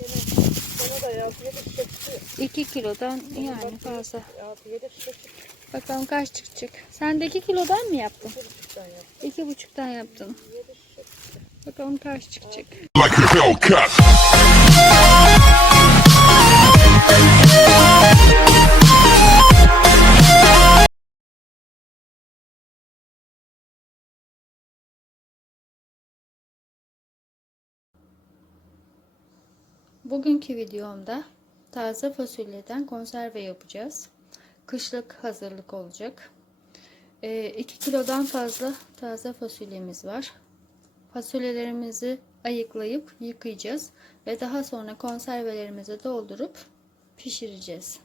Bana da ya 7 şişe çıkıyor. 2 kilodan yani fazla. Ya 7 şişe çıkıyor. Bakalım kaç çıkacak. Sen de 2 kilodan mı yaptın? 1,5'tan yap. 2,5'tan yaptın. 7 şişe çıkıyor. Bakalım kaç çıkacak. like Bugünkü videomda taze fasulyeden konserve yapacağız. Kışlık hazırlık olacak. 2 kilodan fazla taze fasulyemiz var. Fasulyelerimizi ayıklayıp yıkayacağız ve daha sonra konservelerimizi doldurup pişireceğiz.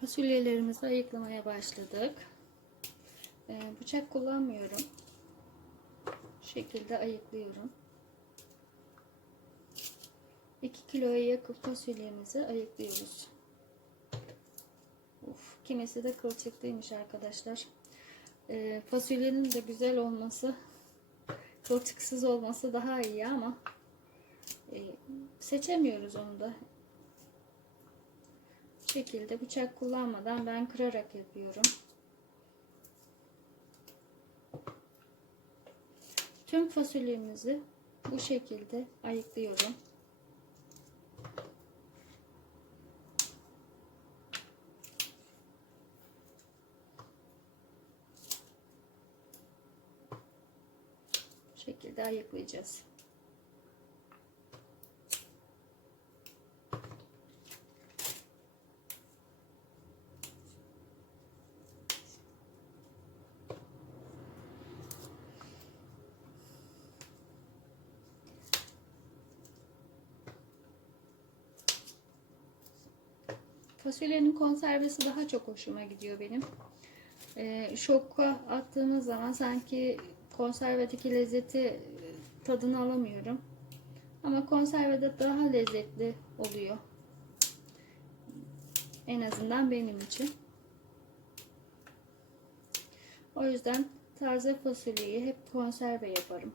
Fasulyelerimizi ayıklamaya başladık. Ee, bıçak kullanmıyorum. Şu şekilde ayıklıyorum. 2 kiloya yakın fasulyemizi ayıklıyoruz. Of, kimisi de kılçıklıymış arkadaşlar. Ee, fasulyenin de güzel olması, kılçıksız olması daha iyi ama e, seçemiyoruz onu da. Bu şekilde bıçak kullanmadan ben kırarak yapıyorum. Tüm fasulyemizi bu şekilde ayıklıyorum. Şekilde ayıklayacağız. Fasulyenin konservesi daha çok hoşuma gidiyor benim. Ee, şoka attığımız zaman sanki konservedeki lezzeti e, tadını alamıyorum. Ama konservede daha lezzetli oluyor. En azından benim için. O yüzden taze fasulyeyi hep konserve yaparım.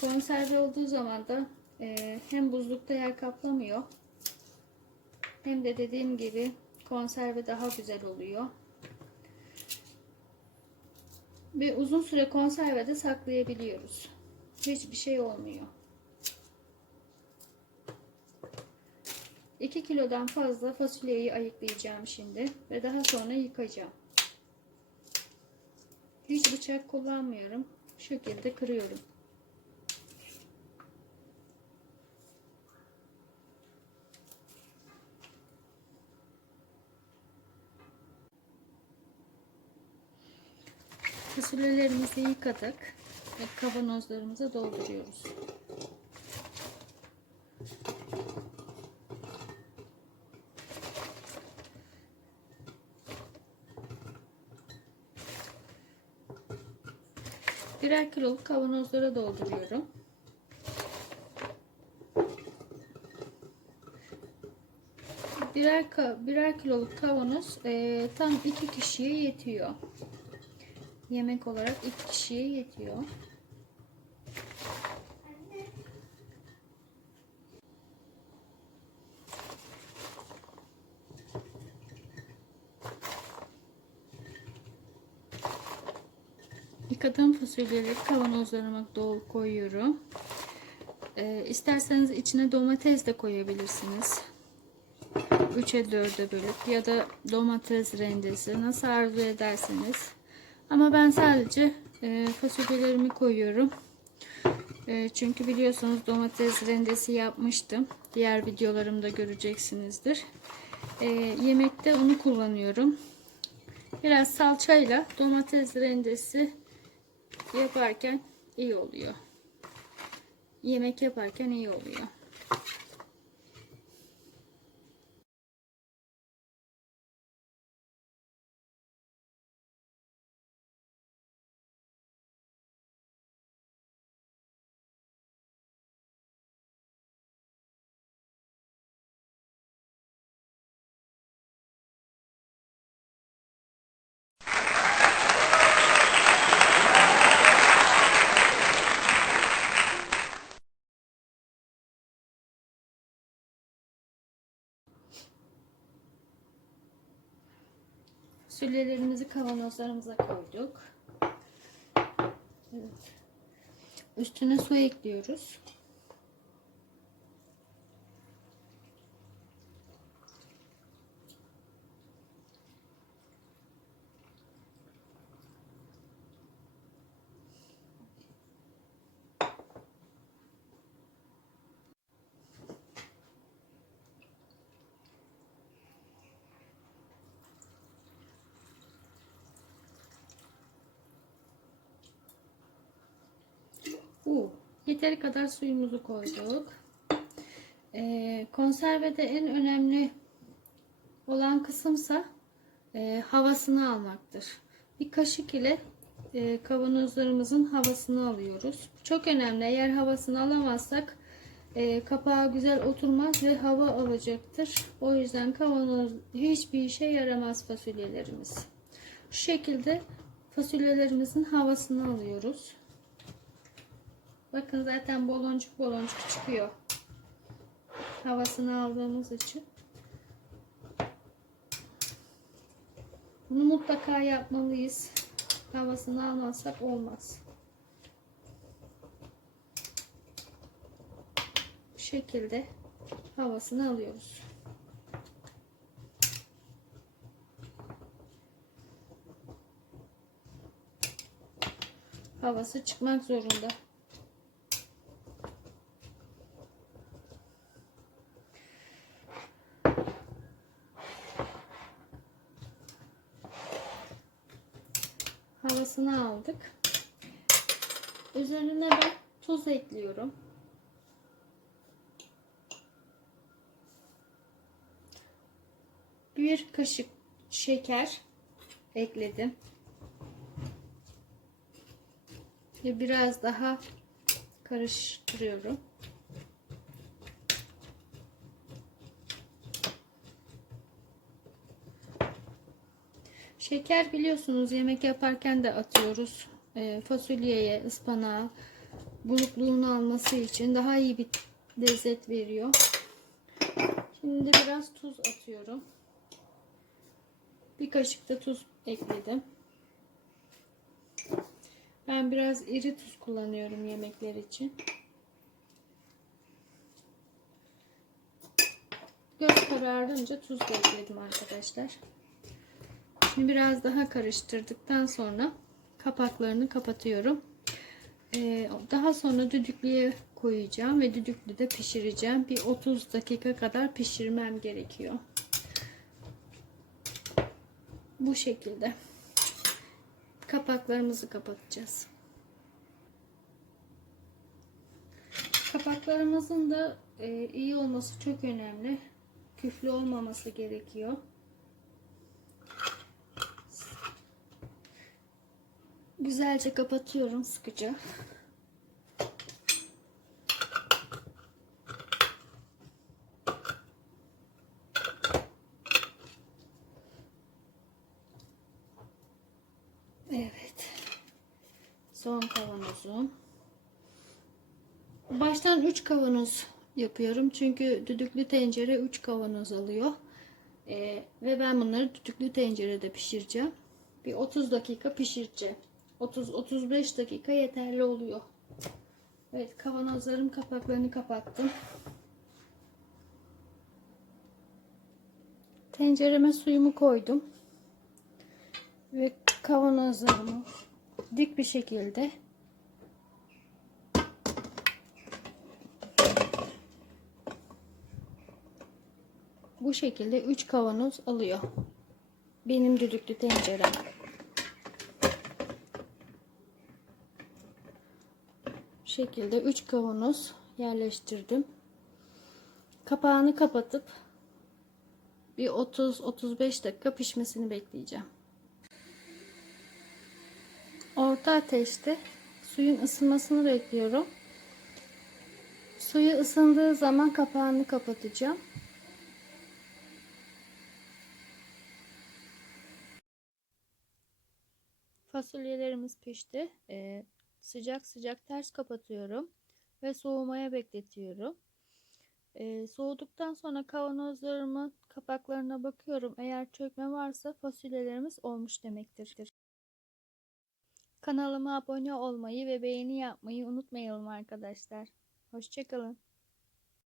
Konserve olduğu zaman da e, hem buzlukta yer kaplamıyor hem de dediğim gibi konserve daha güzel oluyor. Ve uzun süre konservede saklayabiliyoruz. Hiçbir şey olmuyor. 2 kilodan fazla fasulyeyi ayıklayacağım şimdi ve daha sonra yıkayacağım. Hiç bıçak kullanmıyorum. Şu şekilde kırıyorum. Fasulyelerimizi yıkadık ve kavanozlarımıza dolduruyoruz. Birer kiloluk kavanozlara dolduruyorum. Birer, birer kiloluk kavanoz eee, tam iki kişiye yetiyor. Yemek olarak iki kişiye yetiyor. Yıkadığım fasulyeleri kavanozlarıma dol koyuyorum. Ee, isterseniz içine domates de koyabilirsiniz. 3'e 4'e bölüp ya da domates rendesi nasıl arzu ederseniz. Ama ben sadece e, fasulyelerimi koyuyorum. E, çünkü biliyorsunuz domates rendesi yapmıştım. Diğer videolarımda göreceksinizdir. E, yemekte onu kullanıyorum. Biraz salçayla domates rendesi yaparken iyi oluyor. Yemek yaparken iyi oluyor. Fasulyelerimizi kavanozlarımıza koyduk. Evet. Üstüne su ekliyoruz. Yeteri kadar suyumuzu koyduk. Ee, konservede en önemli olan kısımsa e, havasını almaktır. Bir kaşık ile e, kavanozlarımızın havasını alıyoruz. Çok önemli. Eğer havasını alamazsak e, kapağı güzel oturmaz ve hava alacaktır. O yüzden kavanoz hiçbir işe yaramaz fasulyelerimiz. Şu şekilde fasulyelerimizin havasını alıyoruz. Bakın zaten boloncuk boloncuk çıkıyor. Havasını aldığımız için. Bunu mutlaka yapmalıyız. Havasını almazsak olmaz. Bu şekilde havasını alıyoruz. Havası çıkmak zorunda. Havasını aldık. Üzerine de tuz ekliyorum. Bir kaşık şeker ekledim. Ve biraz daha karıştırıyorum. Şeker biliyorsunuz yemek yaparken de atıyoruz. E, fasulyeye, ıspanağa bulukluğunu alması için daha iyi bir lezzet veriyor. Şimdi biraz tuz atıyorum. Bir kaşık da tuz ekledim. Ben biraz iri tuz kullanıyorum yemekler için. Göz kararınca tuz da ekledim arkadaşlar. Şimdi biraz daha karıştırdıktan sonra kapaklarını kapatıyorum. Ee, daha sonra düdüklüye koyacağım ve düdüklüde pişireceğim. Bir 30 dakika kadar pişirmem gerekiyor. Bu şekilde. Kapaklarımızı kapatacağız. Kapaklarımızın da e, iyi olması çok önemli. Küflü olmaması gerekiyor. Güzelce kapatıyorum sıkıca. Evet. Son kavanozum. Baştan 3 kavanoz yapıyorum. Çünkü düdüklü tencere 3 kavanoz alıyor. Ee, ve ben bunları düdüklü tencerede pişireceğim. Bir 30 dakika pişireceğim. 30-35 dakika yeterli oluyor. Evet kavanozların kapaklarını kapattım. Tencereme suyumu koydum. Ve kavanozlarımı dik bir şekilde bu şekilde 3 kavanoz alıyor. Benim düdüklü tencerem. Şekilde 3 kavanoz yerleştirdim. Kapağını kapatıp bir 30-35 dakika pişmesini bekleyeceğim. Orta ateşte suyun ısınmasını bekliyorum. Suyu ısındığı zaman kapağını kapatacağım. Fasulyelerimiz pişti. Ee, sıcak sıcak ters kapatıyorum ve soğumaya bekletiyorum. Ee, soğuduktan sonra kavanozlarımın kapaklarına bakıyorum. Eğer çökme varsa fasulyelerimiz olmuş demektir. Kanalıma abone olmayı ve beğeni yapmayı unutmayalım arkadaşlar. Hoşçakalın.